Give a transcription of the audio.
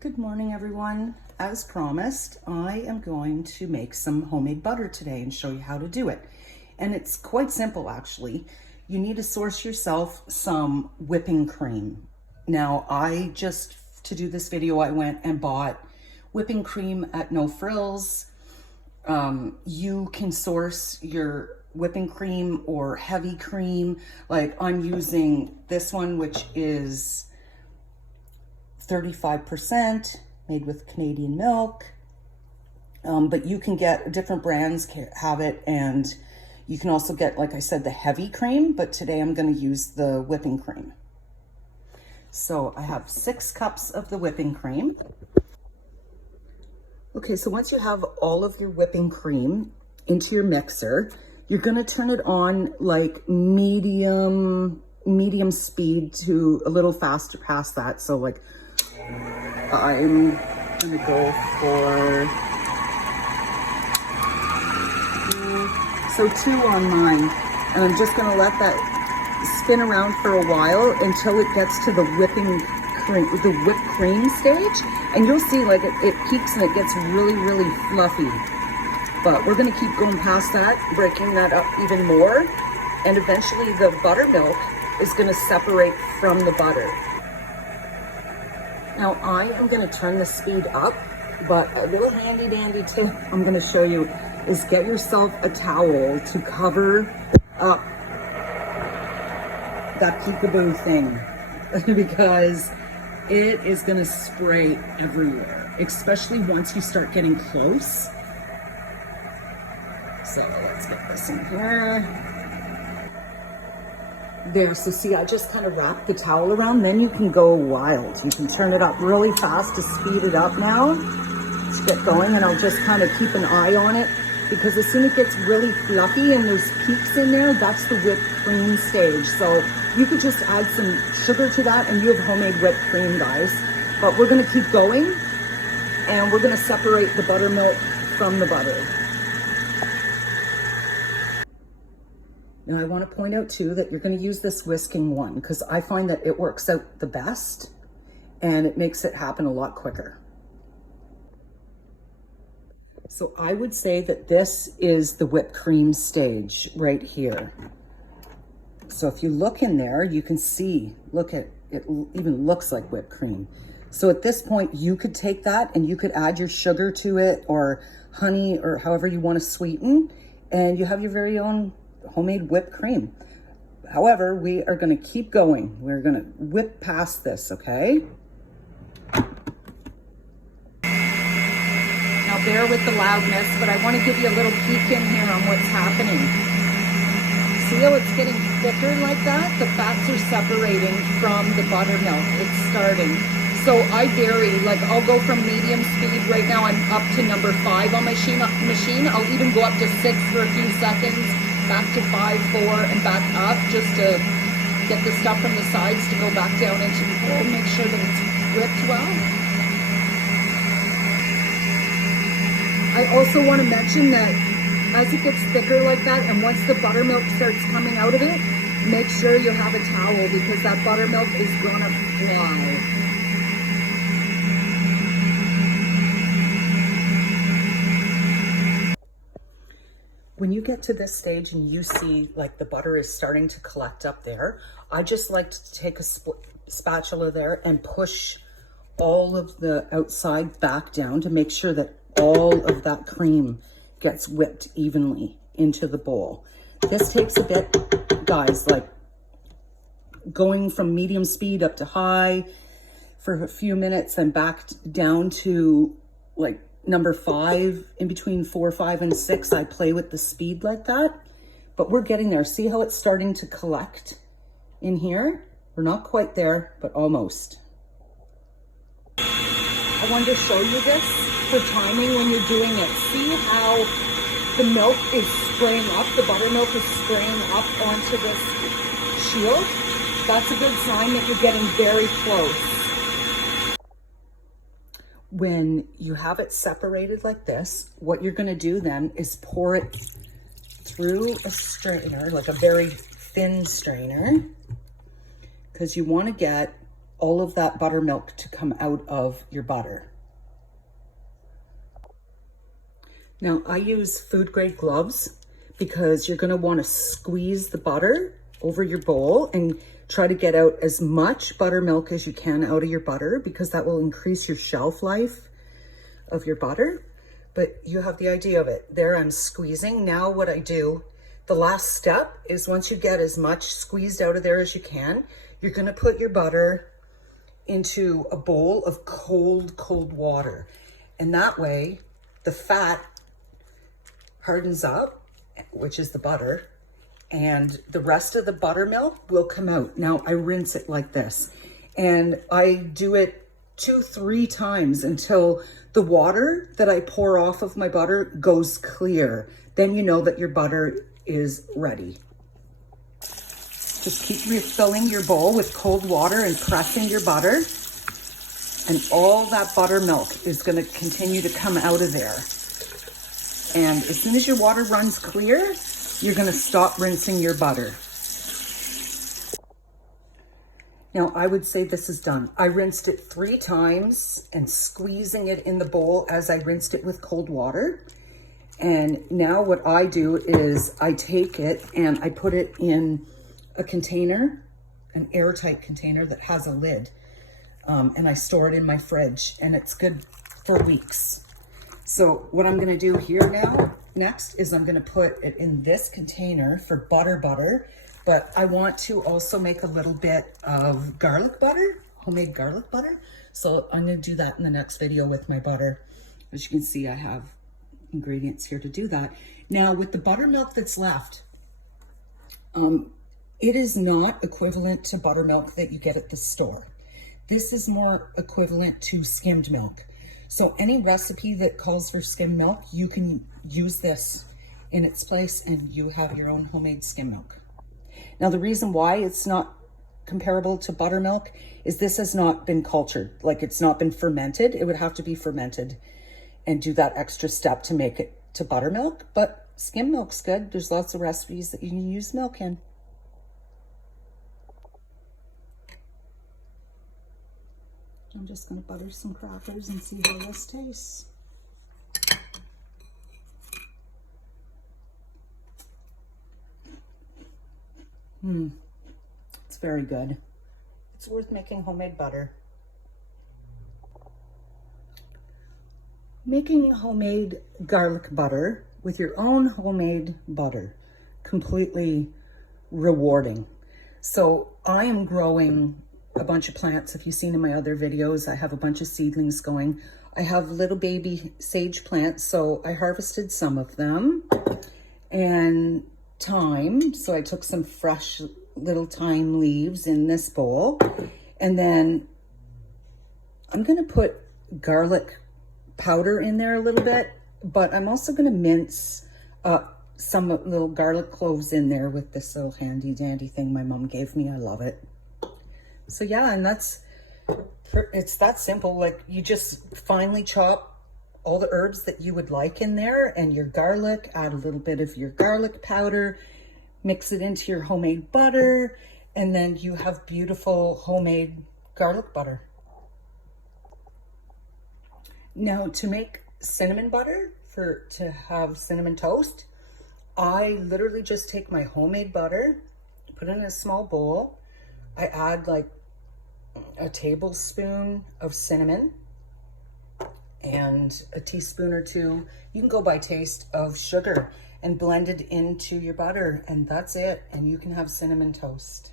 Good morning, everyone. As promised, I am going to make some homemade butter today and show you how to do it. And it's quite simple, actually. You need to source yourself some whipping cream. Now, to do this video, I went and bought whipping cream at No Frills. You can source your whipping cream or heavy cream. Like I'm using this one, which is 35% made with Canadian milk, but you can get different brands have it, and you can also get, like I said, the heavy cream, but today I'm going to use the whipping cream. So I have 6 cups of the whipping cream. Okay, so once you have all of your whipping cream into your mixer, you're going to turn it on like medium speed to a little faster past that. So like I'm gonna go for 2 on mine, and I'm just gonna let that spin around for a while until it gets to the whipped cream stage, and you'll see like it peaks and it gets really fluffy. But we're gonna keep going past that, breaking that up even more, and eventually the buttermilk is gonna separate from the butter. Now I am going to turn the speed up, but a little handy dandy tip I'm going to show you is get yourself a towel to cover up that peekaboo thing because it is going to spray everywhere, especially once you start getting close. So let's get this in here. There, so see, I just kind of wrap the towel around, then you can go wild. You can turn it up really fast to speed it up now. Let's get going, and I'll just kind of keep an eye on it, because as soon as it gets really fluffy and there's peaks in there, that's the whipped cream stage. So you could just add some sugar to that and you have homemade whipped cream, guys. But we're gonna keep going, and we're gonna separate the buttermilk from the butter. Now I want to point out too that you're going to use this whisking one because I find that it works out the best and it makes it happen a lot quicker. So I would say that this is the whipped cream stage right here. So if you look in there, you can see, look at it, even looks like whipped cream. So at this point you could take that and you could add your sugar to it or honey or however you want to sweeten, and you have your very own homemade whipped cream. However, we are going to keep going. We're going to whip past this, okay? Now bear with the loudness, but I want to give you a little peek in here on what's happening. See how it's getting thicker like that? The fats are separating from the buttermilk. It's starting. So I vary, like I'll go from medium speed. Right now I'm up to number 5 on my machine. I'll even go up to 6 for a few seconds, back to 5, 4, and back up, just to get the stuff from the sides to go back down into the bowl and make sure that it's whipped well. I also want to mention that as it gets thicker like that, and once the buttermilk starts coming out of it, make sure you have a towel because that buttermilk is gonna fly. When you get to this stage and you see like the butter is starting to collect up there, I just like to take a spatula there and push all of the outside back down to make sure that all of that cream gets whipped evenly into the bowl. This takes a bit, guys, like going from medium speed up to high for a few minutes and back down to like number 5, in between 4, 5, and 6, I play with the speed like that, but we're getting there. See how it's starting to collect in here? We're not quite there, but almost. I wanted to show you this for timing when you're doing it. See how the milk is spraying up, the buttermilk is spraying up onto this shield? That's a good sign that you're getting very close. When you have it separated like this, what you're going to do then is pour it through a strainer, like a very thin strainer, because you want to get all of that buttermilk to come out of your butter. Now I use food grade gloves because you're gonna wanna squeeze the butter over your bowl and try to get out as much buttermilk as you can out of your butter, because that will increase your shelf life of your butter. But you have the idea of it. There I'm squeezing. Now what I do, the last step is once you get as much squeezed out of there as you can, you're gonna put your butter into a bowl of cold water. And that way the fat hardens up, which is the butter, and the rest of the buttermilk will come out. Now I rinse it like this, and I do it 2-3 times until the water that I pour off of my butter goes clear. Then you know that your butter is ready. Just keep refilling your bowl with cold water and pressing your butter, and all that buttermilk is going to continue to come out of there. And as soon as your water runs clear, you're gonna stop rinsing your butter. Now, I would say this is done. I rinsed it 3 times and squeezing it in the bowl as I rinsed it with cold water. And now what I do is I take it and I put it in a container, an airtight container that has a lid. And I store it in my fridge, and it's good for weeks. So what I'm gonna do here now, next, is I'm gonna put it in this container for butter, but I want to also make a little bit of garlic butter, homemade garlic butter. So I'm gonna do that in the next video with my butter. As you can see, I have ingredients here to do that. Now with the buttermilk that's left, it is not equivalent to buttermilk that you get at the store. This is more equivalent to skimmed milk. So any recipe that calls for skim milk, you can use this in its place and you have your own homemade skim milk. Now the reason why it's not comparable to buttermilk is this has not been cultured, like it's not been fermented. It would have to be fermented and do that extra step to make it to buttermilk, but skim milk's good. There's lots of recipes that you can use milk in. I'm just going to butter some crackers and see how this tastes. It's very good. It's worth making homemade butter. Making homemade garlic butter with your own homemade butter, completely rewarding. So I am growing a bunch of plants. If you've seen in my other videos, I have a bunch of seedlings going. I have little baby sage plants, so I harvested some of them, and thyme. So I took some fresh little thyme leaves in this bowl, and then I'm gonna put garlic powder in there a little bit, but I'm also gonna mince some little garlic cloves in there with this little handy dandy thing my mom gave me. I love it. So yeah, and it's that simple. Like, you just finely chop all the herbs that you would like in there and your garlic, add a little bit of your garlic powder, mix it into your homemade butter, and then you have beautiful homemade garlic butter. Now to make cinnamon butter, to have cinnamon toast, I literally just take my homemade butter, put it in a small bowl. I add like a tablespoon of cinnamon and a teaspoon or 2, you can go by taste, of sugar, and blend it into your butter, and that's it. And you can have cinnamon toast.